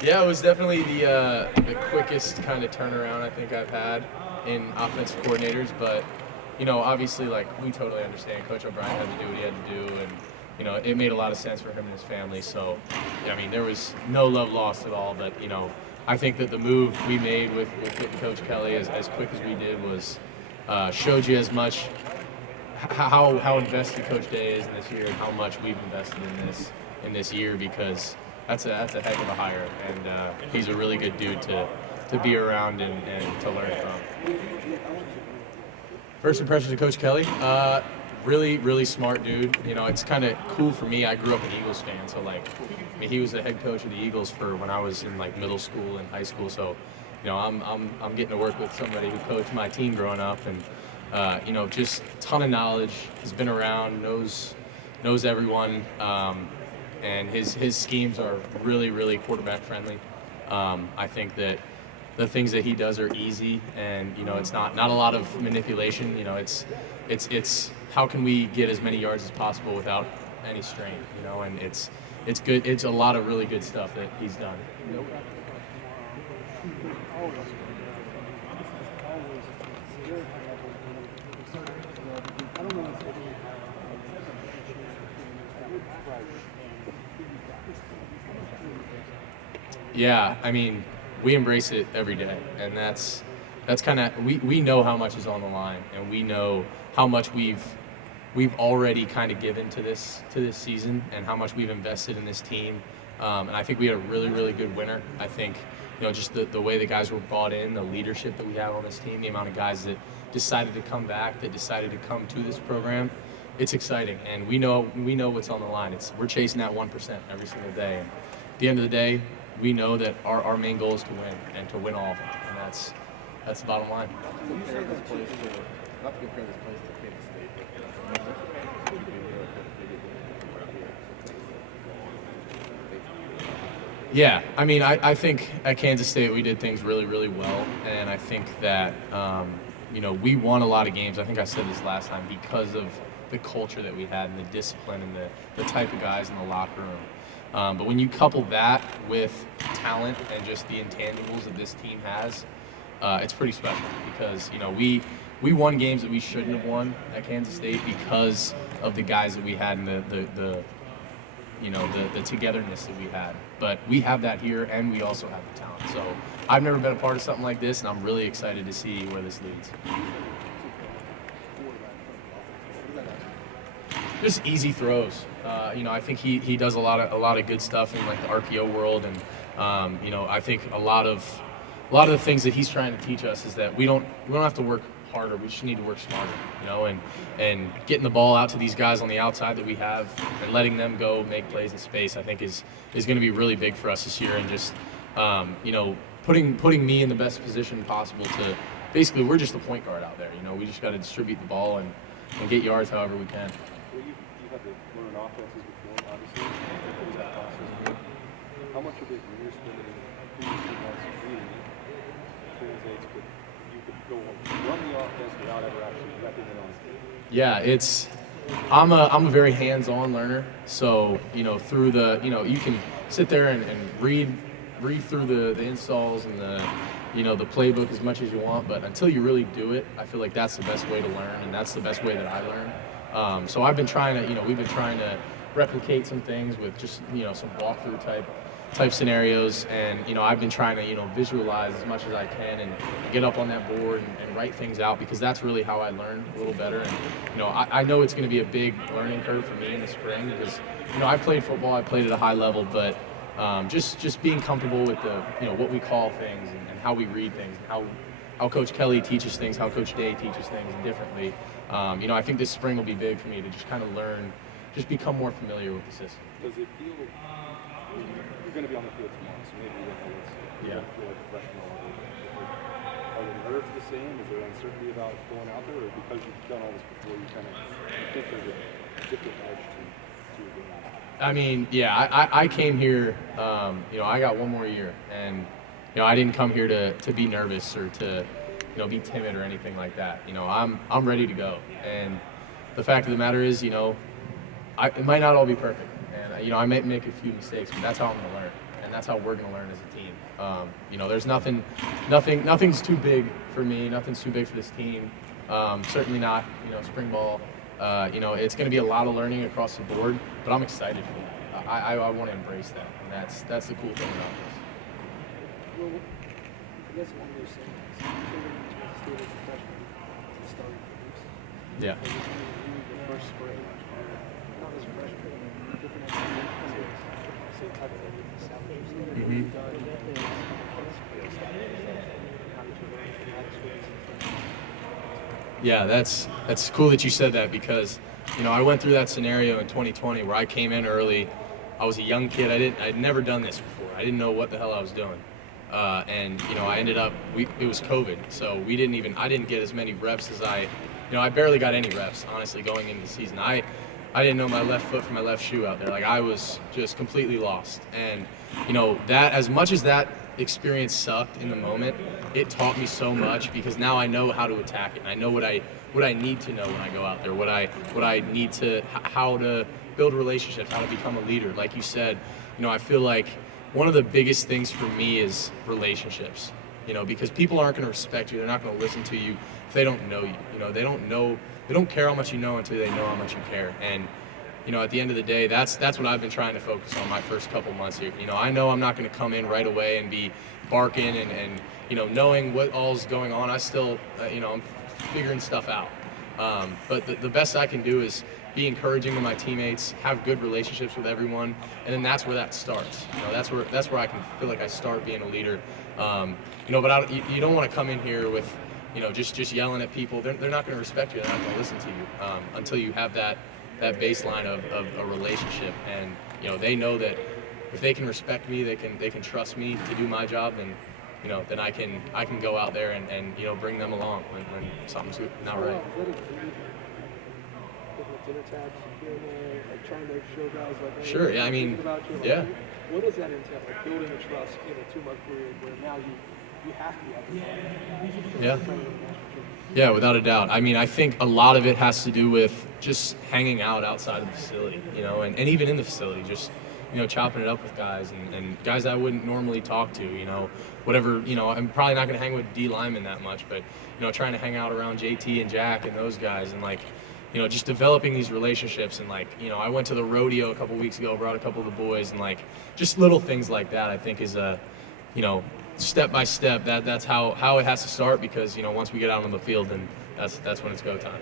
Yeah, it was definitely the quickest kind of turnaround I think I've had in offensive coordinators. But obviously, like we totally understand. Coach O'Brien had to do what he had to do, and it made a lot of sense for him and his family. So, I mean, there was no love lost at all. But I think that the move we made with getting Coach Kelly as quick as we did was showed you as much how invested Coach Day is in this year and how much we've invested in this year, because that's a heck of a hire, and he's a really good dude to be around and to learn from. First impressions of Coach Kelly, really, really smart dude. It's kind of cool for me. I grew up an Eagles fan, so he was the head coach of the Eagles for when I was in middle school and high school. So, I'm getting to work with somebody who coached my team growing up, and just a ton of knowledge. He's been around, knows everyone, and his schemes are really, really quarterback friendly. I think that the things that he does are easy, and it's not a lot of manipulation. It's how can we get as many yards as possible without any strain. And it's good. It's a lot of really good stuff that he's done. Yeah, I mean, we embrace it every day, and that's kind of we know how much is on the line, and we know how much we've already kind of given to this season, and how much we've invested in this team. And I think we had a really, really good winter. I think just the way the guys were brought in, the leadership that we have on this team, the amount of guys that decided to come back, that decided to come to this program. It's exciting, and we know what's on the line. We're chasing that 1% every single day. And at the end of the day, we know that our main goal is to win, and to win all of them, and that's the bottom line. Not to compare this place to Kansas State, Yeah, I mean, I think at Kansas State we did things really, really well, and I think that we won a lot of games. I think I said this last time, because of the culture that we had and the discipline and the type of guys in the locker room. But when you couple that with talent and just the intangibles that this team has, it's pretty special, because we won games that we shouldn't have won at Kansas State because of the guys that we had and the togetherness that we had. But we have that here, and we also have the talent. So I've never been a part of something like this, and I'm really excited to see where this leads. Just easy throws. I think he does a lot of good stuff in the RPO world, and I think a lot of the things that he's trying to teach us is that we don't have to work harder. We just need to work smarter, and getting the ball out to these guys on the outside that we have, and letting them go make plays in space, I think is going to be really big for us this year, and just putting me in the best position possible to basically, we're just the point guard out there. We just got to distribute the ball and get yards however we can. Well, you had to learn offenses before, obviously. That process. How much of it when you're spending previously months reading translates to you could go run the offense without ever actually repping it on stage? Yeah, I'm a very hands-on learner. So through you can sit there and read through the installs and the playbook as much as you want, but until you really do it, I feel like that's the best way to learn, and that's the best way that I learn. So I've been trying to, we've been trying to replicate some things with just, some walkthrough type scenarios, and I've been trying to, visualize as much as I can and get up on that board and write things out, because that's really how I learn a little better. And I know it's going to be a big learning curve for me in the spring, because I played football, I played at a high level, but just being comfortable with the what we call things and how we read things, and how Coach Kelly teaches things, how Coach Day teaches things differently. I think this spring will be big for me to just kind of learn, just become more familiar with the system. Does it feel you're going to be on the field tomorrow, so maybe you don't know what's feel like a freshman level? Are the nerves the same? Is there uncertainty about going out there, or because you've done all this before, you think there's a different edge to your game? I mean, yeah, I came here, I got one more year, and I didn't come here to be nervous or to be timid or anything like that. I'm ready to go, and the fact of the matter is, it might not all be perfect, I may make a few mistakes, but that's how I'm going to learn, and that's how we're going to learn as a team. There's nothing's too big for me. Nothing's too big for this team. Certainly not, spring ball. It's going to be a lot of learning across the board, but I'm excited for it. I want to embrace that, and that's the cool thing about this. Well, I guess one of those things, the starting groups. Yeah. The first spring, not as a freshman, different expectations, same type of establishment. Yeah, that's cool that you said that because, I went through that scenario in 2020 where I came in early. I was a young kid. I'd never done this before. I didn't know what the hell I was doing. And I ended up, it was COVID, so I didn't get as many reps as I barely got any reps, honestly, going into the season. I didn't know my left foot from my left shoe out there. Like, I was just completely lost. And, that, as much as that experience sucked in the moment, it taught me so much because now I know how to attack it. And I know what I need to know when I go out there, what I need to, how to build relationships, how to become a leader. Like you said, I feel like one of the biggest things for me is relationships, because people aren't going to respect you. They're not going to listen to you if they don't know you. They don't care how much you know until they know how much you care. And, at the end of the day, that's what I've been trying to focus on my first couple months here. I know I'm not going to come in right away and be barking and knowing what all's going on. I still, I'm figuring stuff out. But the best I can do is be encouraging to my teammates, have good relationships with everyone, and then that's where that starts. That's where I can feel like I start being a leader. But you don't want to come in here with, just yelling at people. They're not going to respect you. They're not going to listen to you until you have that baseline of a relationship, and they know that if they can respect me, they can trust me to do my job, then then I can go out there and bring them along when something's not right. Dinner tabs here and there, like trying to show guys like, hey, sure, yeah, yeah. What does that entail? Like building the trust in a 2-month period where now you have to be at the Yeah. Yeah, without a doubt. I think a lot of it has to do with just hanging out outside of the facility, and even in the facility, just chopping it up with guys and guys I wouldn't normally talk to, whatever, I'm probably not going to hang with D linemen that much, but, trying to hang out around JT and Jack and those guys and just developing these relationships and I went to the rodeo a couple weeks ago, brought a couple of the boys and just little things like that I think is step by step, that's how it has to start because, once we get out on the field, then that's when it's go time.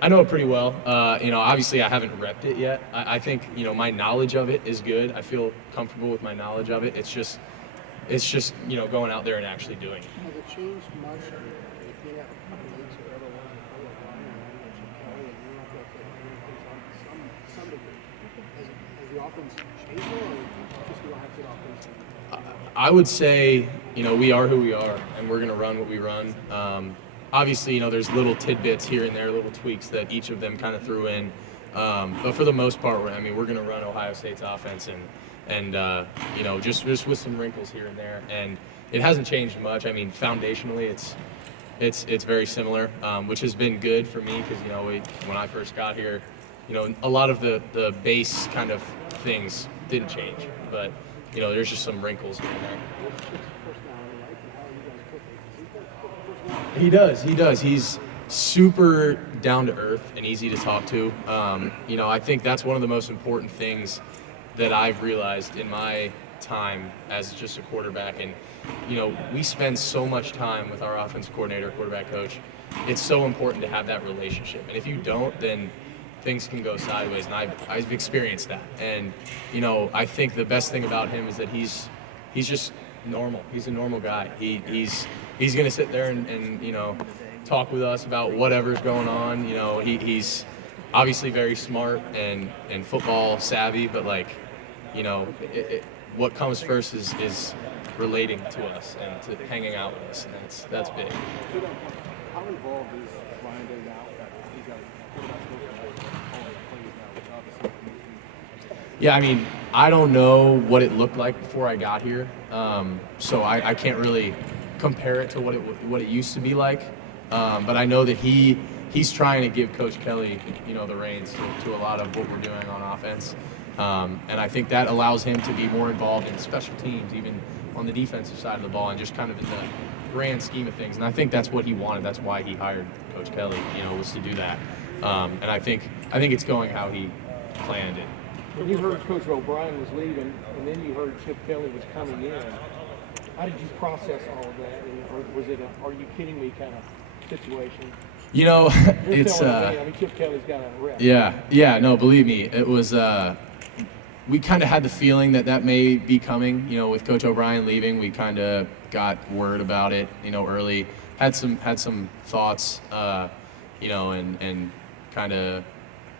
I know it pretty well. Obviously I haven't repped it yet. I think, my knowledge of it is good. I feel comfortable with my knowledge of it. It's just, going out there and actually doing it. Has it changed much being at the weeks or whatever some degree? Has the offense changed or just we don't have good offense? I would say, we are who we are, and we're going to run what we run. Obviously, there's little tidbits here and there, little tweaks that each of them kind of threw in. But for the most part, we're going to run Ohio State's offense and just with some wrinkles here and there. And it hasn't changed much. Foundationally, it's very similar, which has been good for me because, when I first got here, a lot of the base kind of things didn't change. But there's just some wrinkles here and there. He does. He's super down to earth and easy to talk to. I think that's one of the most important things that I've realized in my time as just a quarterback. And, we spend so much time with our offensive coordinator, quarterback coach. It's so important to have that relationship. And if you don't, then things can go sideways, and I've experienced that. And I think the best thing about him is that he's just normal. He's a normal guy. He's gonna sit there and talk with us about whatever's going on. He's obviously very smart and football savvy, but what comes first is relating to us and to hanging out with us, and that's big. How involved is Ryan Day now? He's got Yeah, I don't know what it looked like before I got here, so I can't really compare it to what it used to be like. But I know that he he's trying to give Coach Kelly, the reins to a lot of what we're doing on offense. And I think that allows him to be more involved in special teams, even on the defensive side of the ball, and just kind of in the grand scheme of things. And I think that's what he wanted. That's why he hired Coach Kelly, was to do that. And I think it's going how he planned it. When you heard Coach O'Brien was leaving, and then you heard Chip Kelly was coming in, how did you process all of that? Or was it a "are you kidding me" kind of situation? It's telling me, I mean, Chip Kelly's got a rep. Yeah, no, believe me, it was. We kind of had the feeling that may be coming. With Coach O'Brien leaving, we kind of got word about it. Early. Had some thoughts. And kind of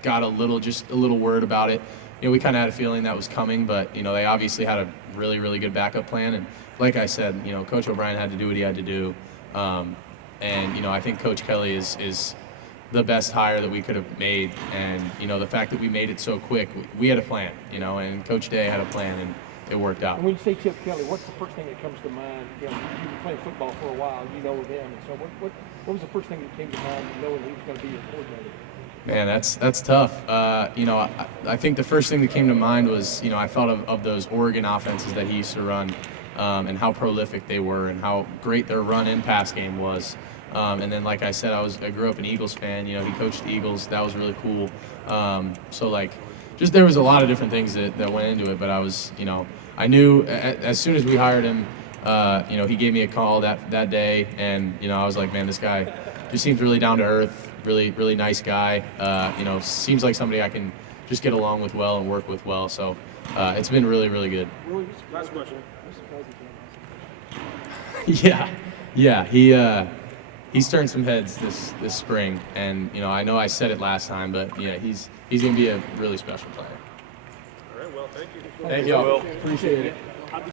got a little word about it. We kind of had a feeling that was coming, but they obviously had a really, really good backup plan. And like I said, Coach O'Brien had to do what he had to do. And I think Coach Kelly is the best hire that we could have made. And the fact that we made it so quick, we had a plan. And Coach Day had a plan, and it worked out. And when you say Chip Kelly, what's the first thing that comes to mind? You've been playing football for a while, you know him. And so what was the first thing that came to mind knowing he was going to be your coordinator? Man, that's tough. I think the first thing that came to mind was, I thought of those Oregon offenses that he used to run, and how prolific they were and how great their run and pass game was. And then, like I said, I grew up an Eagles fan. He coached the Eagles. That was really cool. There was a lot of different things that went into it. But I knew as soon as we hired him, he gave me a call that day, and I was like, man, this guy just seems really down to earth, really, really nice guy. Seems like somebody I can just get along with well and work with well. So it's been really, really good. Last question. Yeah. He's turned some heads this spring, and I know I said it last time, but yeah, he's gonna be a really special player. All right. Well, thank you. Thank you all. Appreciate it.